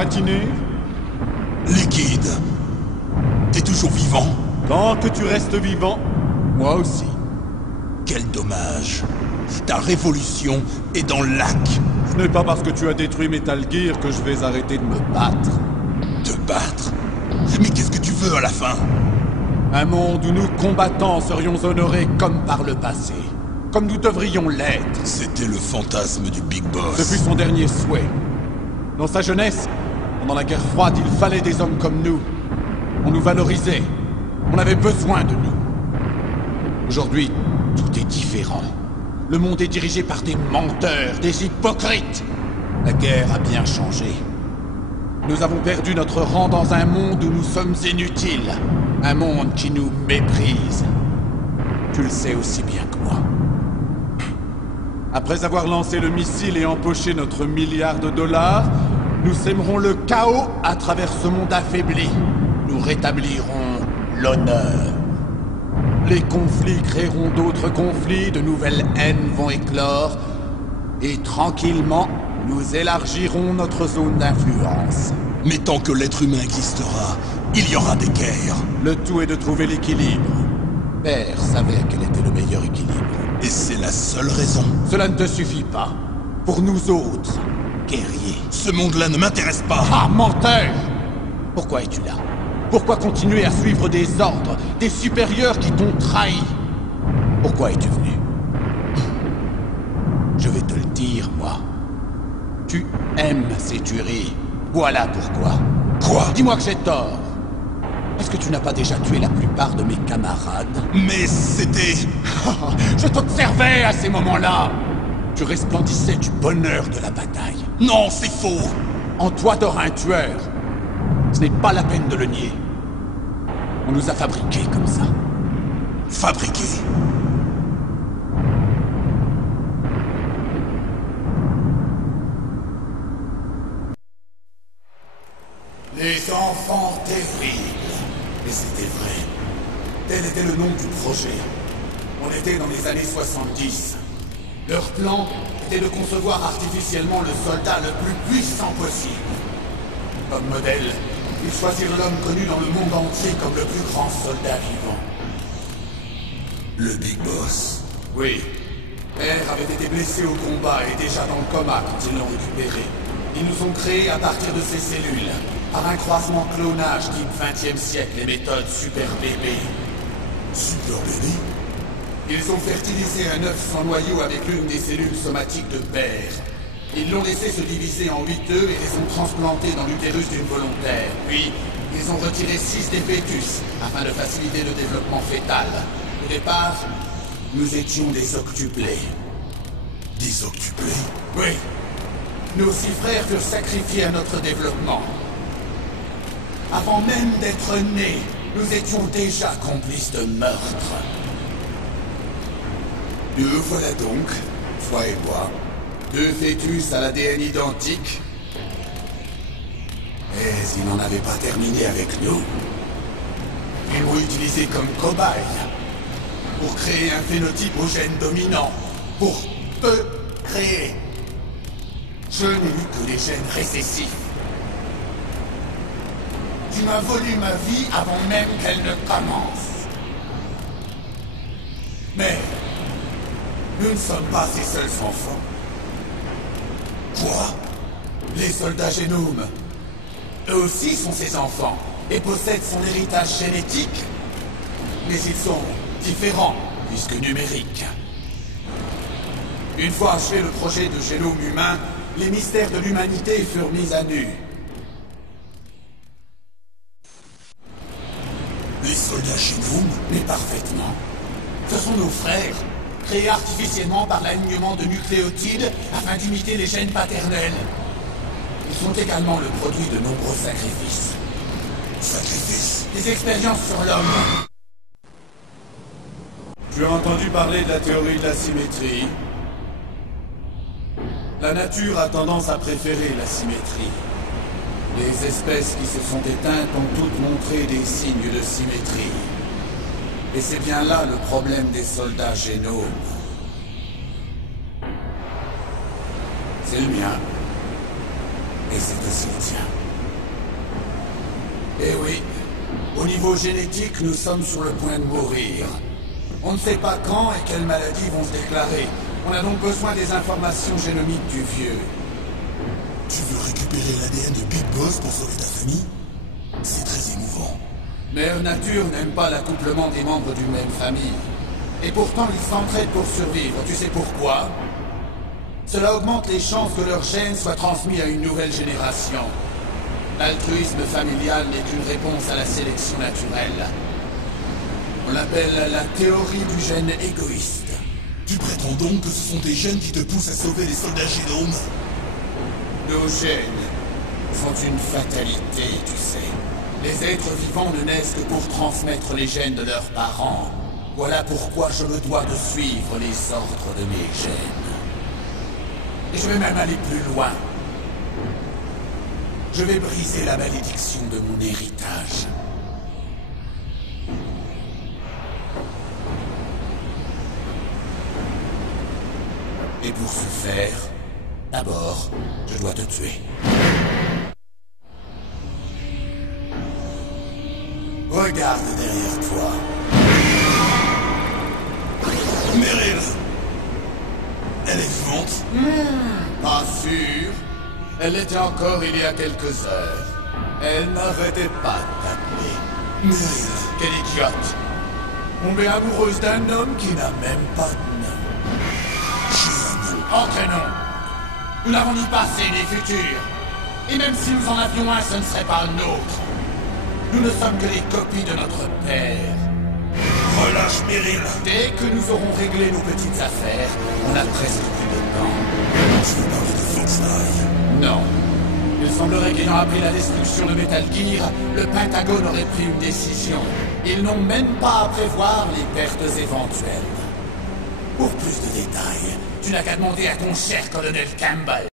matinée? Liquide. T'es toujours vivant? Tant que tu restes vivant, moi aussi. Quel dommage. Ta révolution est dans le lac. Ce n'est pas parce que tu as détruit Metal Gear que je vais arrêter de me battre. Te battre? Mais qu'est-ce que tu veux à la fin? Un monde où nous, combattants, serions honorés comme par le passé. Comme nous devrions l'être. C'était le fantasme du Big Boss. Ce fut son dernier souhait. Dans sa jeunesse, pendant la guerre froide, il fallait des hommes comme nous. On nous valorisait. On avait besoin de nous. Aujourd'hui, tout est différent. Le monde est dirigé par des menteurs, des hypocrites. La guerre a bien changé. Nous avons perdu notre rang dans un monde où nous sommes inutiles. Un monde qui nous méprise. Tu le sais aussi bien que moi. Après avoir lancé le missile et empoché notre milliard de dollars, nous sèmerons le chaos à travers ce monde affaibli. Nous rétablirons l'honneur. Les conflits créeront d'autres conflits, de nouvelles haines vont éclore, et tranquillement, nous élargirons notre zone d'influence. Mais tant que l'être humain existera, il y aura des guerres. Le tout est de trouver l'équilibre. Père savait quel était le meilleur équilibre. Et c'est la seule raison. Cela ne te suffit pas. Pour nous autres, guerriers. Ce monde-là ne m'intéresse pas. Ah, menteur! Pourquoi es-tu là? Pourquoi continuer à suivre des ordres, des supérieurs qui t'ont trahi? Pourquoi es-tu venu? Je vais te le dire, moi. Tu aimes ces tueries. Voilà pourquoi. Quoi? Dis-moi que j'ai tort. Est-ce que tu n'as pas déjà tué la plupart de mes camarades? Mais c'était... Je t'observais à ces moments-là. Tu resplendissais du bonheur de la bataille. Non, c'est faux. En toi t'auras un tueur. Ce n'est pas la peine de le nier. On nous a fabriqués comme ça. Fabriqués? Les enfants terribles. Et c'était vrai. Tel était le nom du projet. On était dans les années 70. Leur plan était de concevoir artificiellement le soldat le plus puissant possible. Comme modèle, ils choisirent l'homme connu dans le monde entier comme le plus grand soldat vivant. Le Big Boss. Oui. Père avait été blessé au combat et déjà dans le coma quand ils l'ont récupéré. Ils nous ont créés à partir de ces cellules, par un croisement clonage type 20e siècle et méthode super bébé. Super bébé? Ils ont fertilisé un œuf sans noyau avec l'une des cellules somatiques de Père. Ils l'ont laissé se diviser en 8 œufs et les ont transplantés dans l'utérus d'une volontaire. Puis, ils ont retiré 6 des fœtus, afin de faciliter le développement fœtal. Au départ, nous étions des octuplés. Des octuplés? Oui. Nos 6 frères furent sacrifiés à notre développement. Avant même d'être nés, nous étions déjà complices de meurtre. Nous voilà donc, toi et moi, 2 fœtus à l'ADN identique. Mais ils n'en avaient pas terminé avec nous. Ils m'ont utilisé comme cobaye pour créer un phénotype au gène dominant, pour te créer. Je n'ai eu que des gènes récessifs. Tu m'as volé ma vie avant même qu'elle ne commence. Mais nous ne sommes pas ses seuls enfants. Quoi? Les soldats génomes, eux aussi sont ses enfants et possèdent son héritage génétique. Mais ils sont différents, puisque numériques. Une fois achevé le projet de génome humain, les mystères de l'humanité furent mis à nu. Les soldats génomes? Mais parfaitement. Ce sont nos frères, créés artificiellement par l'alignement de nucléotides afin d'imiter les gènes paternels. Ils sont également le produit de nombreux sacrifices. Sacrifices? Des expériences sur l'homme. Tu as entendu parler de la théorie de la symétrie? La nature a tendance à préférer la symétrie. Les espèces qui se sont éteintes ont toutes montré des signes de symétrie. Et c'est bien là le problème des soldats génomes. C'est le mien. Et c'est aussi le tien. Eh oui. Au niveau génétique, nous sommes sur le point de mourir. On ne sait pas quand et quelles maladies vont se déclarer. On a donc besoin des informations génomiques du vieux. Tu veux récupérer l'ADN de Big Boss pour sauver ta famille? C'est très émouvant. Mère Nature n'aime pas l'accouplement des membres d'une même famille. Et pourtant, ils s'entraident pour survivre. Tu sais pourquoi? Cela augmente les chances que leurs gènes soient transmis à une nouvelle génération. L'altruisme familial n'est qu'une réponse à la sélection naturelle. On l'appelle la théorie du gène égoïste. Tu prétends donc que ce sont tes gènes qui te poussent à sauver les soldats génomes? Nos gènes sont une fatalité, tu sais. Les êtres vivants ne naissent que pour transmettre les gènes de leurs parents. Voilà pourquoi je me dois de suivre les ordres de mes gènes. Et je vais même aller plus loin. Je vais briser la malédiction de mon héritage. Et pour ce faire, d'abord, je dois te tuer. Regarde derrière toi. Meryl! Elle est vivante? Pas sûr. Elle l'était encore il y a quelques heures. Elle n'arrêtait pas d'appeler. Meryl! Quelle idiote! Tombée amoureuse d'un homme qui n'a même pas de nom. J'ai un nom. Entraînons! Nous n'avons ni passé ni futur. Et même si nous en avions un, ce ne serait pas le nôtre. Nous ne sommes que les copies de notre père. Relâche Meryl! Dès que nous aurons réglé nos petites affaires, on a presque plus de temps. Tu veux parler de Foxeye? Non. Il semblerait qu'ayant appris la destruction de Metal Gear, le Pentagone aurait pris une décision. Ils n'ont même pas à prévoir les pertes éventuelles. Pour plus de détails, tu n'as qu'à demander à ton cher colonel Campbell.